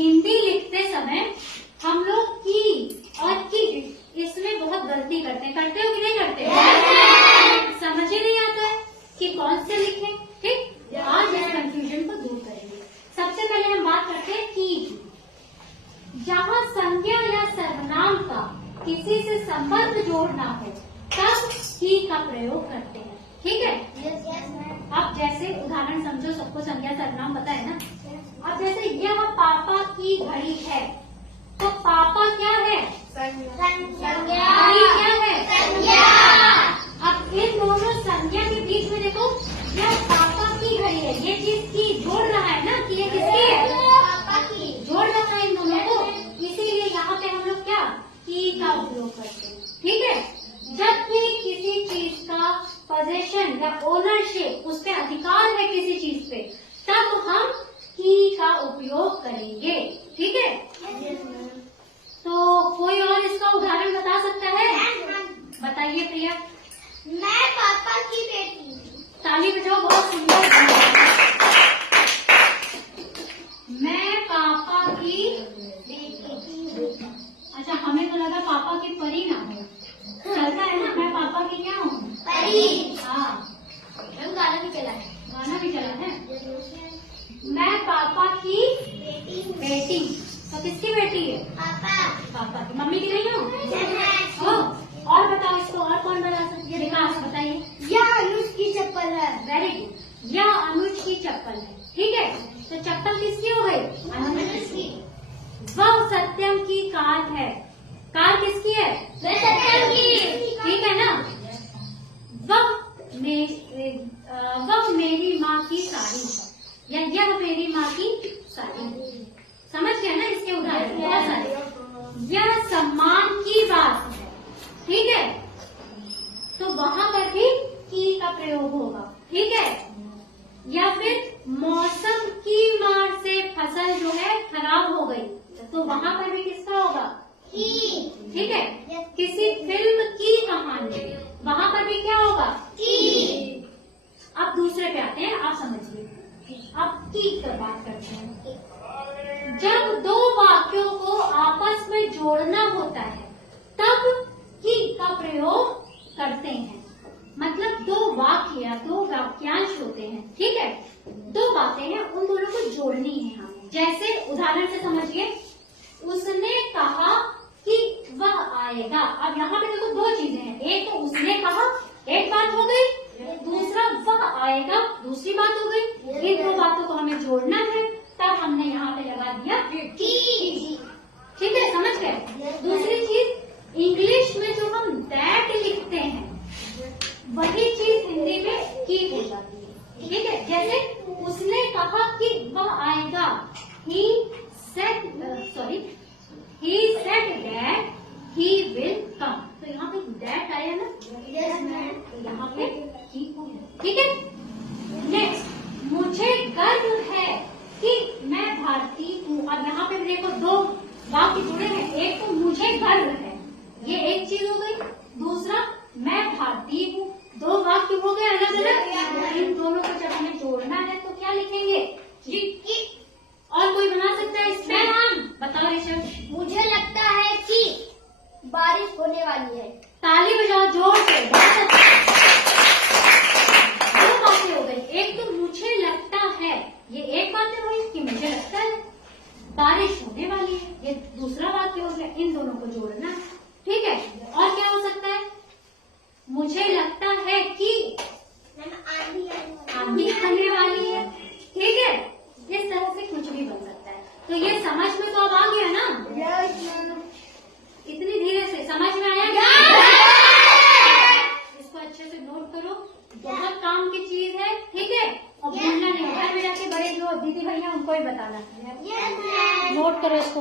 हिंदी लिखते समय हम लोग की और की इसमें बहुत गलती करते हैं। करते हो कि नहीं करते? समझ ही नहीं आता है कि कौन से लिखें। ठीक, आज इस कंफ्यूजन को दूर करेंगे। सबसे पहले हम बात करते हैं की। जहाँ संज्ञा या सर्वनाम का किसी से संबंध जोड़ना हो तब की का प्रयोग करते हैं। ठीक है? अब जैसे उदाहरण समझो, सबको संज्ञा सर्वनाम पता है ना। अब जैसे यह पापा की घड़ी है, तो पापा क्या है? घड़ी क्या है? अब इन दोनों संज्ञा के बीच में देखो, यह पापा की घड़ी है, ये चीज की जोड़ रहा है ना कि ये किसकी है? पापा की। जोड़ रखा है इन दोनों को, इसीलिए यहाँ पे हम लोग क्या की का उपयोग करते हैं। ठीक है? जब भी किसी चीज का पोजेशन या ओनरशिप, उस पर अधिकार है किसी चीज पे, तब हम की का उपयोग करेंगे। ठीक है? तो कोई और इसका उदाहरण बता सकता है? बताइए प्रिया। मैं पापा की बेटी हूँ। ताली बजाओ, बहुत सुंदर। मैं पापा की बेटी। अच्छा, हमें तो लगा पापा की परी ना हो। चलता है ना, मैं पापा की क्या हूँ? परी। हाँ, गाना भी चला है। गाना भी चला है। मैं पापा की बेटी। तो किसकी बेटी है? पापा की। मम्मी की नहीं हो? और बताओ इसको, और कौन बता सकती है? विकास बताइए। यह अनुज की चप्पल है। वेरी गुड, यह अनुज की चप्पल है। ठीक है, तो चप्पल किसकी हो गई? अनुज की। वह सत्यम की कार है। कार किसकी है? सत्यम की। ठीक है ना। वह मेरी माँ की साड़ी है, या यह मेरी माँ की साड़ी है। समझ गया ना इसके उदाहरण बहुत सारे। यह सम्मान की बात है। ठीक है, तो वहां पर भी की का प्रयोग होगा। ठीक है? या फिर मौसम की मार से फसल जो है खराब हो गई, तो वहां पर भी किसका होगा? की। ठीक है? किसी फिल्म की कहानी, वहां पर भी क्या होगा? की। अब दूसरे पे आते हैं, आप समझिए। अब की पर बात करते हैं। जब दो वाक्यों को आपस में जोड़ना होता है तब की का प्रयोग करते हैं। मतलब दो वाक्य या दो वाक्यांश होते हैं। ठीक है? दो बातें हैं, उन दोनों को जोड़नी है हमें। जैसे उदाहरण से समझिए, उसने कहा कि वह आएगा। अब यहाँ पे देखो दो चीजें हैं, एक तो उसने कहा, एक बात हो गई, दूसरा वह आएगा, दूसरी बात हो गई। इन दो बातों को हमें जोड़ना है, तब हमने यहाँ पे लगा दिया की। ठीक है, समझ गए? दूसरी चीज, इंग्लिश में जो हम दैट लिखते हैं वही चीज हिंदी में की हो जाती है। ठीक है? जैसे उसने कहा कि वह आएगा, he said that he will come। तो यहाँ पे दैट आया ना, यहाँ पे की हो गया। ठीक है? नेक्स्ट, मुझे गर्व है कि मैं भारतीय हूँ। अब यहाँ पे देखो दो वाक्य जुड़े हैं, एक तो मुझे गर्व है, ये एक चीज हो गई, दूसरा मैं भारतीय हूँ, दो वाक्य हो गए अलग अलग। इन दोनों को जब हमें जोड़ना है तो क्या लिखेंगे? की। और कोई बना सकता है इसमें? हम बताओ ऋषभ। मुझे लगता है कि बारिश होने वाली है। ताली बजाओ जोर से। दो बातें हो गई, एक तो मुझे लगता है, ये एक बात हुई कि मुझे लगता है बारिश होने वाली है, ये दूसरा वाक्य हो गया। इन दोनों को जोड़ना है। ठीक है? और क्या हो सकता है? मुझे लगता है कि आंधी आने वाली है। ठीक है? इस तरह से कुछ भी बन सकता है। तो ये समझ में तो अब आ गया ना? इतनी धीरे से समझ में आया? इसको अच्छे से नोट करो, बहुत काम की चीज है। ठीक है? और भूलना नहीं, घर में जाके बड़े जो दीदी भैया उनको ही बताना। नोट करो इसको।